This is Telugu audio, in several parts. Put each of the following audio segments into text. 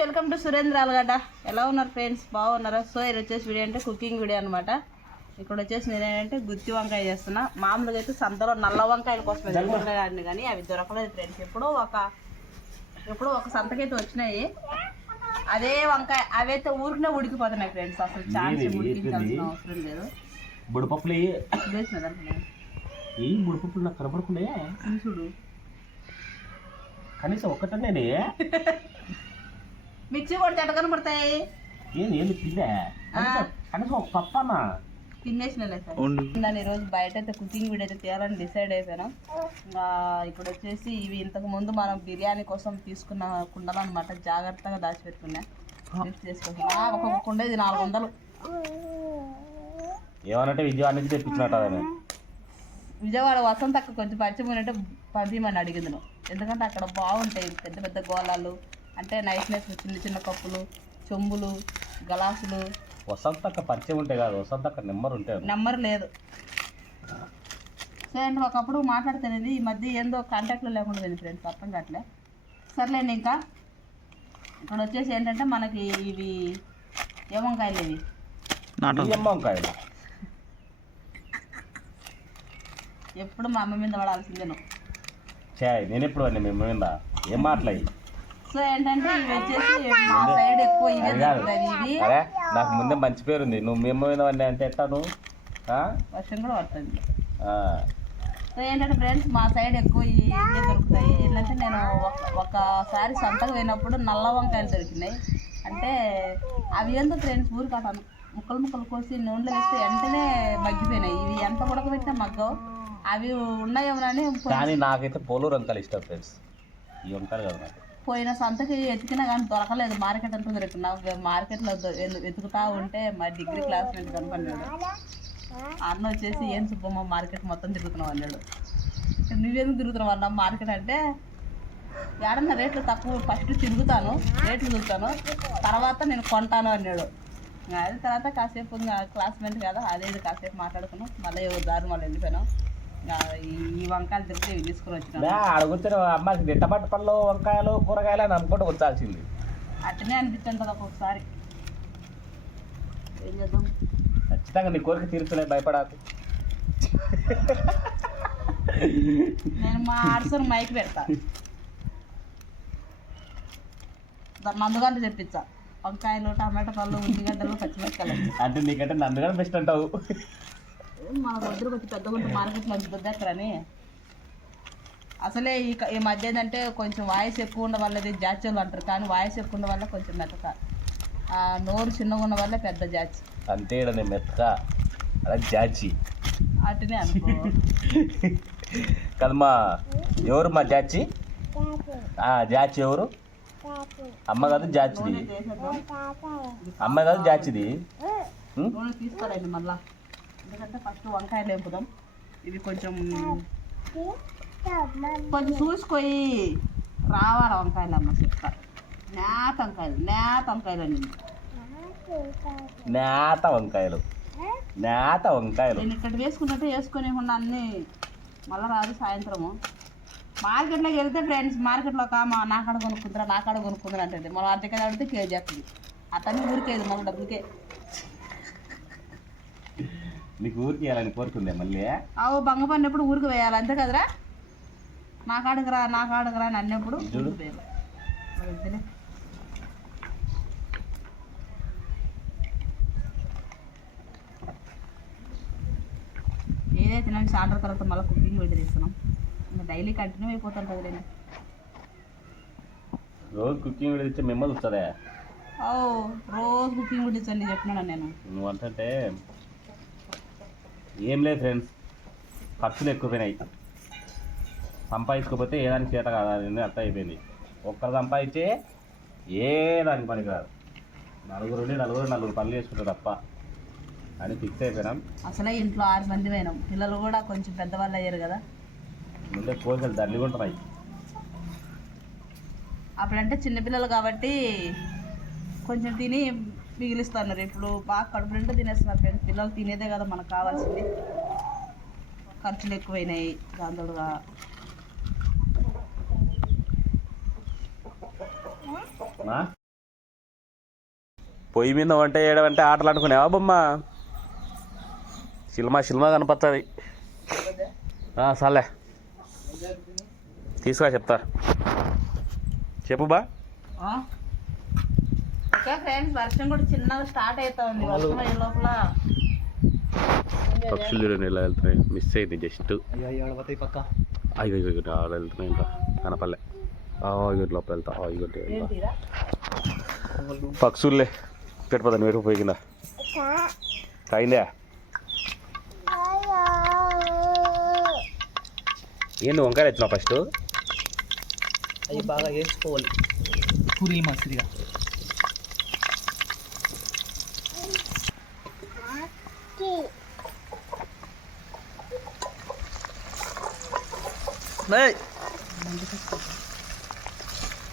Welcome to Surendra Allagadda. ఎలా ఉన్నారు ఫ్రెండ్స్? బాగున్నారా? సో ఇది వచ్చేసి వీడియో అంటే కుకింగ్ వీడియో అనమాట ఇక్కడ వచ్చేసి నేను ఏంటంటే గుత్తి వంకాయ చేస్తున్నా. మామూలుగా అయితే సంతలో నల్ల వంకాయల కోసం వెతుకుంటున్నాను కానీ అవి దొరకలేదు ఫ్రెండ్స్. ఎప్పుడో ఒక ఎప్పుడో ఒక సంతకైతే వచ్చినాయి. అదే వంకాయ అవైతే ఊరికనే ఉడికిపోతున్నాయి ఫ్రెండ్స్. అసలు ఛాన్స్? ఉడికించాల్సిన అవసరం లేదు. బుడపప్పులు. వేసిన దాంట్లో ఈ బుడపప్పులు నాకు కనపడకుండా చూడు. కనీసం ఒక్కటనే మిక్సీ కొడితే ఎట్ట కనపడతాయి ఏంది ఏంది పిల్లే కనీసం ఒక పప్పనా తినేసినలే సార్. దాన్ని ఈరోజు బయట అయితే కుకింగ్ వీడియో అయితే తీయాలని డిసైడ్ అయిపోయాను. ఇంకా ఇప్పుడు వచ్చేసి ఇవి ఇంతకు ముందు మనం బిర్యానీ కోసం తీసుకున్న కుండలు అనమాట జాగ్రత్తగా దాచిపెట్టుకున్నా. చేసుకుంటున్నా ఒక్కొక్క కుండ ఇది నాలుగు వందలు ఏమనంటే విజయవాడ నుంచి తెప్పించినట్టు విజయవాడ వసంత కొంచెం పరిచయం ఉంటే పంపించమని అడిగింది నువ్వు. ఎందుకంటే అక్కడ బాగుంటాయి పెద్ద పెద్ద గోళాలు. అంటే నైట్ నైట్ చిన్న చిన్న కప్పులు చెంబులు గలాసులు. వసంత అక్క పరిచయం ఉంటే కాదు వసంత అక్క నెంబర్ ఉంటే నెంబర్ లేదు. సో అంటే ఒకప్పుడు మాట్లాడుతున్నది ఈ మధ్య ఏందో కాంటాక్ట్లో లేకుండా పోయింది ఫ్రెండ్స్ అర్థం కావట్లే. సర్లేండి ఇంకా. ఇక్కడ వచ్చేసి ఏంటంటే మనకి ఇవి ఏ వంకాయలు ఇవి? వంకాయలు. ఎప్పుడు మా అమ్మ మీద పడాల్సిందే నువ్వు చాయ్ నేను ఎప్పుడు అండి మేము మీద? ఏం మాట్లాయి సో ఏంటంటే ఇవి వచ్చేసి మా సైడ్ ఎక్కువ ఇవే దొరుకుతాయి ఇవి. అరే నాకు ముందే మంచి పేరు ఉంది. నువ్వు మేము మీద వాడిని అంటే ఎట్టా నువ్వు? ఆ? వర్షం కూడా పడుతుంది. ఆ. సో ఏంటంటే ఫ్రెండ్స్ మా సైడ్ ఎక్కువ ఇవే దొరుకుతాయి. ఏంటంటే నేను ఒక- ఒకసారి సంతకు పోయినప్పుడు నల్ల వంకాయలు దొరికినాయి. అంటే అవి ఏందో ఫ్రెండ్స్ ఊరికి అట్లా ముక్కలు ముక్కలు కోసి నూనెలో వేస్తే వెంటనే మగ్గిపోయినాయి. ఇవి ఎంత ఉడకబెట్టినా మగ్గవు. అవి ఉన్నాయేమోనని పోయి- కానీ నాకైతే పోలూరు వంకాయలు ఇష్టం ఫ్రెండ్స్ ఈ వంకాయలు కదా నాకు. పోయిన సంతకి ఎతికినా కానీ దొరకలేదు. మార్కెట్ అంతా దొరికినా మార్కెట్లో వెతుకుతా ఉంటే మా డిగ్రీ క్లాస్ నుంచి కనపడినాడు అన్న వచ్చేసి ఏం సుబ్బమ్మ మార్కెట్ మొత్తం తిరుగుతున్నావు అన్నాడు. నువ్వేం తిరుగుతున్నావు అన్న? మార్కెట్ అంటే ఏడన్నా రేట్లు తక్కువ ఫస్ట్ తిరుగుతాను రేట్లు చూస్తాను తర్వాత నేను కొంటాను అన్నాడు. అది తర్వాత కాసేపు క్లాస్మేట్ కదా అదే కాసేపు మాట్లాడుకున్నాం. మళ్ళీ దారి మళ్ళీ వెళ్ళిపోయాను. ఈ- వంకాయలు తిరిగితే ఇవి తీసుకుని వచ్చినాను. లే, అడుగుతున్న అమ్మాయికి దిట్టపట్ట పళ్ళు వంకాయలు కూరగాయలు అని అనుకుంటూ వచ్చాల్సింది అట్టనే అనిపిస్తుంటుంది ఒక్కొక్కసారి. ఏం చేద్దాం? ఖచ్చితంగా నీ కోరిక తీర్చలే భయపడాకు. నేను మా ఆర్సర్ మైక్ పెడతా. దాన్ని మందుగంట తెప్పించా. వంకాయలు టమాటా పళ్ళు ఉల్లిగడ్డలు పచ్చిమిరపకాయలు. అంటే నీకంటే కూడా బెస్ట్ అంటావు. మన దగ్గరకు వచ్చి పెద్ద గుంట మార్కెట్లో వచ్చి దొద్దక్కరని అసలే ఈ ఈ మధ్య ఏంటంటే కొంచెం వాయిస్ ఎక్కువ ఉన్న వాళ్ళది జాచోళ్ళు అంటారు. కానీ వాయిస్ ఎక్కువ ఉన్న వల్ల కొంచెం మెతక. ఆ నోరు చిన్నగా ఉన్న వల్ల పెద్ద జాచి. అంతే మెత్తక అలా జాచి. అటునే అనుకో. కదమ్మా ఎవరు మా జాచి? ఆ, జాచి ఎవరు? అమ్మ కాదు జాచిది. అమ్మ కాదు జాచిది. మళ్ళా. ఎందుకంటే ఫస్ట్ వంకాయలు వేపుదాం ఇవి కొంచెం కొంచెం చూసుకొని రావాలి వంకాయలు అమ్మ చెప్తా నేత వంకాయలు నేత వంకాయలు అండి నేత వంకాయలు. నేత వంకాయలు. నేను ఇక్కడ వేసుకున్నట్టు వేసుకొని ఉన్న అన్ని మళ్ళీ రాదు సాయంత్రము. మార్కెట్లోకి వెళ్తే ఫ్రెండ్స్ మార్కెట్లో ఒక మా నా కాడ కొనుక్కుంటారా నా కాడ కొనుక్కుంటారా అంటే మనం అద్దె కదా అడిగితే కేజీ వస్తుంది అతన్ని ఊరికేది మన డబ్బులకే నీకు ఊరికి వెళ్ళాలని కోరుకుందే మళ్ళీ? అవు బంగ పడినప్పుడు ఊరికి వేయాలి. అంతే కదరా? నా కాడకు రా నా కాడకు రా అని అన్నప్పుడు. ఏదైతే నాకు సాయంత్రం తర్వాత మళ్ళీ కుకింగ్ వీడియో తీస్తున్నాం ఇంకా డైలీ కంటిన్యూ అయిపోతుంటుంది నేను. రోజు కుకింగ్ వీడియో ఇచ్చే మిమ్మల్ని వస్తుందే ఓ రోజు కుకింగ్ వీడియోస్ అండి చెప్పినాను నేను. నువ్వు అంటే ఏం లేదు ఫ్రెండ్స్. ఖర్చులు ఎక్కువైనాయి. సంపాదించుకోకపోతే ఏ దానికి చేత కాదు. అది అర్థం అయిపోయింది. ఒక్కరు సంపాదించే ఏ దానికి పనికి రాదు. నలుగురు నలుగురు నలుగురు పనులు చేసుకుంటారు తప్ప. అని ఫిక్స్ అయిపోయినాం. అసలే ఇంట్లో ఆరు మంది పోయినాం. పిల్లలు కూడా కొంచెం పెద్దవాళ్ళు అయ్యారు కదా. ముందే కోరికలు దండిగా ఉంటున్నాయి. అప్పుడంటే చిన్నపిల్లలు కాబట్టి కొంచెం తిని మిగిలిస్తున్నారు ఇప్పుడు బాగా కడుపు నిండా తినేస్తున్నారు ఫ్రెండ్స్. పిల్లలు తినేదే కదా మనకు కావాల్సింది. ఖర్చులు ఎక్కువైనాయి. దాంతోడుగా పొయ్యి మీద వంట చేయడం అంటే ఆటలు అనుకునేవా బొమ్మ? సినిమా సినిమా కనపడుతుంది సర్లే. తీసుకురా చెప్తా. చెప్పు బా? ఓకే ఫ్రెండ్స్ వర్షం కూడా చిన్నగా స్టార్ట్ అవుతా ఉంది వర్షం అయ్యే లోపల పక్షులు చూడండి ఇలా వెళ్తున్నాయి. మిస్ అయింది జస్ట్. పక్క. అయ్యో అయ్యో ఆడ వెళ్తున్నాయి ఇంకా కనపల్లె ఇగో లోపల వెళ్తా. ఏంటిరా? పక్షుల్లే పెట్టిపోతాను మీరు పోయి కింద. అయిందా ఏంది వంకాయ ఎత్తున్నావు ఫస్ట్? అవి బాగా వేసుకోవాలి. పూరి మసిరిగా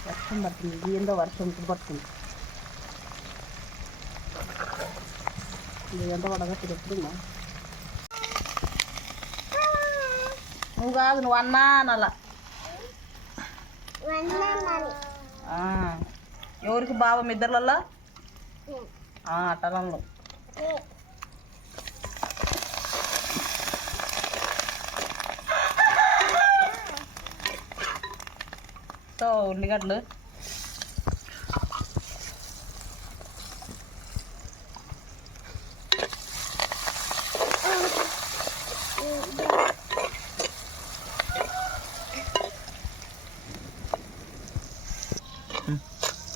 వర్షం పడుతుంది. ఇది ఏందో వర్షం పడుతుంది. ఇది ఎంత పడగా తిరుగుతుందా నువ్వు కాదు నువ్వు అన్నా నల్ల ఎవరికి ఎవరికి బావ? ఇద్దరులలో అటలంలో సో ఉల్లిగడ్డలు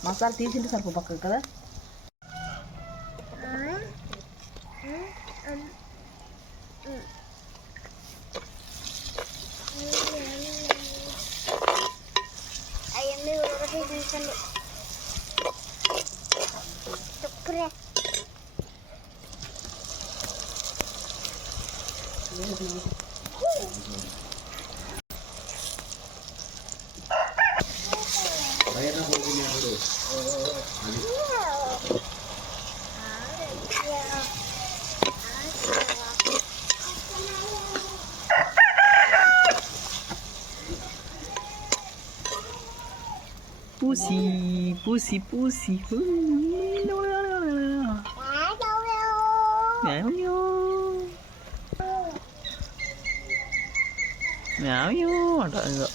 మసాలా తీసింటే సరిపో పక్కకు కదా cre... Kaya na. Pussy, pussy, pussy. Hum, పూసి పూసి అంట ఇంకా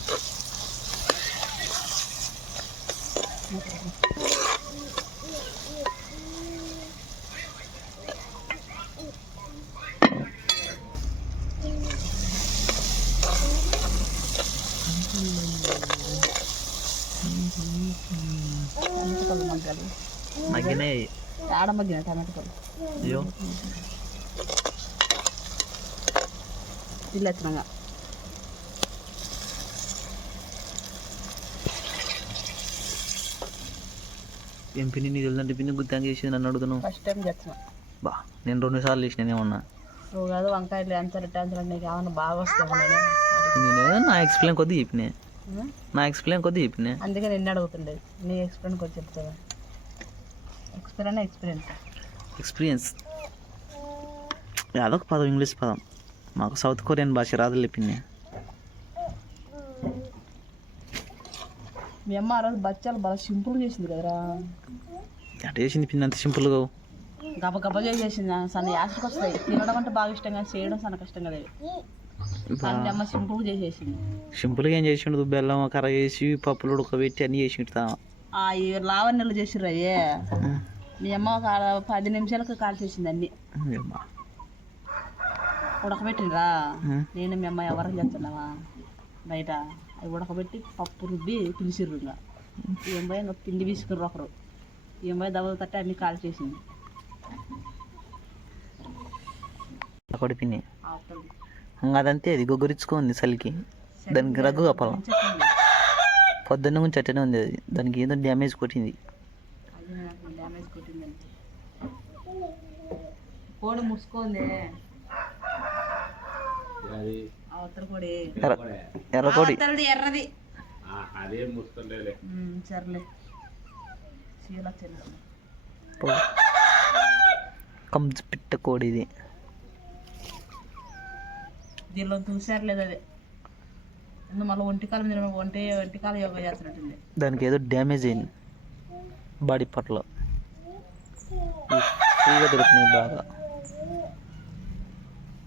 టమాటా పళ్ళు మగ్గాలి మగ్గినాయి ఆడ మగ్గిన టమాటా పళ్ళు అయ్యో ఇల్లు ఎత్తనంగా ఏం పిన్ని నీకు తెలిదంటే పిన్ని గుర్తాంగా చేసి నన్ను అడుగుతున్నావు ఫస్ట్ టైం చేస్తున్నా బా నేను రెండు సార్లు వేసిన ఏమన్నా నువ్వు కాదు వంకాయలు ఎంత టెన్షన్ నీకు ఏమన్నా బాగా వస్తాయి నేను నా ఎక్స్ప్లెయిన్ కొద్ది చెప్పిన నా ఎక్స్ప్లెయిన్ కొద్ది చెప్పిన అందుకే నిన్ను అడుగుతుండేది నీ ఎక్స్పీరియన్స్ వచ్చి చెప్తావా ఎక్స్పీరియన్స్ ఎక్స్పీరియన్స్ ఎక్స్పీరియన్స్ అదొక పదం ఇంగ్లీష్ పదం. మాకు సౌత్ కొరియన్ భాష రాదు లేపింది మీ అమ్మ ఆ రోజు బచ్చాలు బాగా సింపుల్ చేసింది కదరా. అంటే చేసింది పిన్ని అంత సింపుల్గా గబ గబ చేసేసింది సన్న యాసకి వస్తాయి. తినడం అంటే బాగా ఇష్టం కానీ చేయడం సన్న కష్టం కదా మీ అమ్మ సింపుల్ చేసేసింది. సింపుల్గా ఏం చేసిండు? బెల్లం కర్ర చేసి పప్పులు ఉడకబెట్టి అన్నీ చేసి ఆ ఈ లావణ్యలు చేసిర్రు అయ్యే. మీ అమ్మ ఒక పది నిమిషాలకు కాల్ చేసింది అన్ని ఉడకబెట్టినరా నేను మీ అమ్మ ఎవరం చేస్తున్నావా? బయట. అవి ఉడకబెట్టి పప్పు రుబ్బి పిలిచిర్రు ఇంకా ఏం పోయి ఇంకా పిండి తీసుకుర్రు ఒకరు. ఏం పోయి దెబ్బలు తట్టి అన్ని కాల్ చేసింది. అదంతే అది గొగ్గరించుకుంది చలికి. దానికి రగ్గు కప్పాల. పొద్దున్న నుంచి అట్టనే ఉంది అది. దానికి ఏదో డ్యామేజ్ కొట్టింది అది నాకు డ్యామేజ్ కొట్టిందండి కోడి అది అవతల కోడి. ఎర్ర అవతలది ఎర్రది. అదే సర్లే. చీల కంజు పిట్ట కోడి ఇది. దీనిలో చూసారు లేదు అది. మళ్ళీ ఒంటికాలం మీద ఒంటి ఒంటికాల యోగా చేస్తున్నట్టుంది. దానికి ఏదో డ్యామేజ్ అయింది. బాడీ పట్ల. ఫ్రీగా దొరుకుతున్నాయి బాగా.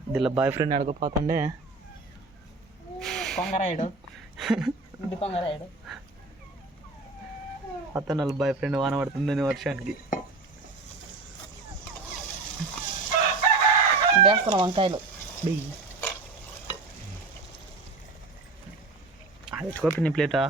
దీనిలో బాయ్ ఫ్రెండ్ అడగపోతుండే. కొంగరాయుడు. కొంగరాయుడు. అతను వాళ్ళ బాయ్ ఫ్రెండ్ వాన పడుతుందని వర్షానికి. వేస్తున్నాం వంకాయలు. అది ఎత్తుకో పిన్ని ప్లేటా?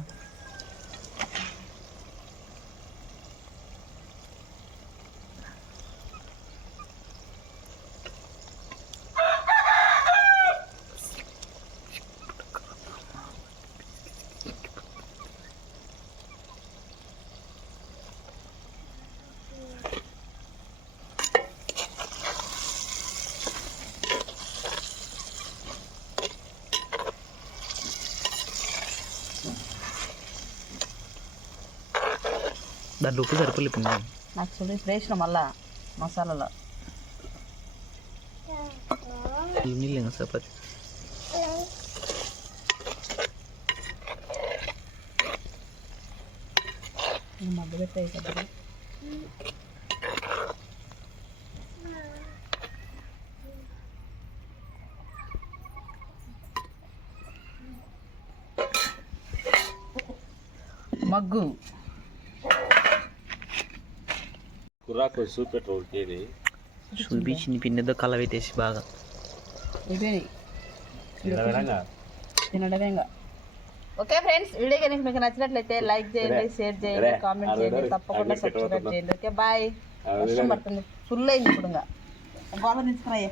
దాంట్లో ఉప్పు సరిపోలే పిన్ని నాకు చూడు ఇప్పుడు వేసిన మళ్ళా మసాలాలో నీళ్ళు ఇంకా సరిపోతే మగ్గ పెట్టాయి కదా మగ్గు కుర్రాకు చూపెట్టు ఉడికేది చూపించింది పిన్నితో కళ్ళ పెట్టేసి బాగా ఓకే ఫ్రెండ్స్ వీడియో కనుక మీకు నచ్చినట్లయితే లైక్ చేయండి షేర్ చేయండి కామెంట్ చేయండి తప్పకుండా సబ్స్క్రైబ్ చేయండి. ఓకే బాయ్ వర్షం పడుతుంది. ఫుల్ అయింది ఇప్పుడు ఇంకా గోడ తీసుకురాయ్యా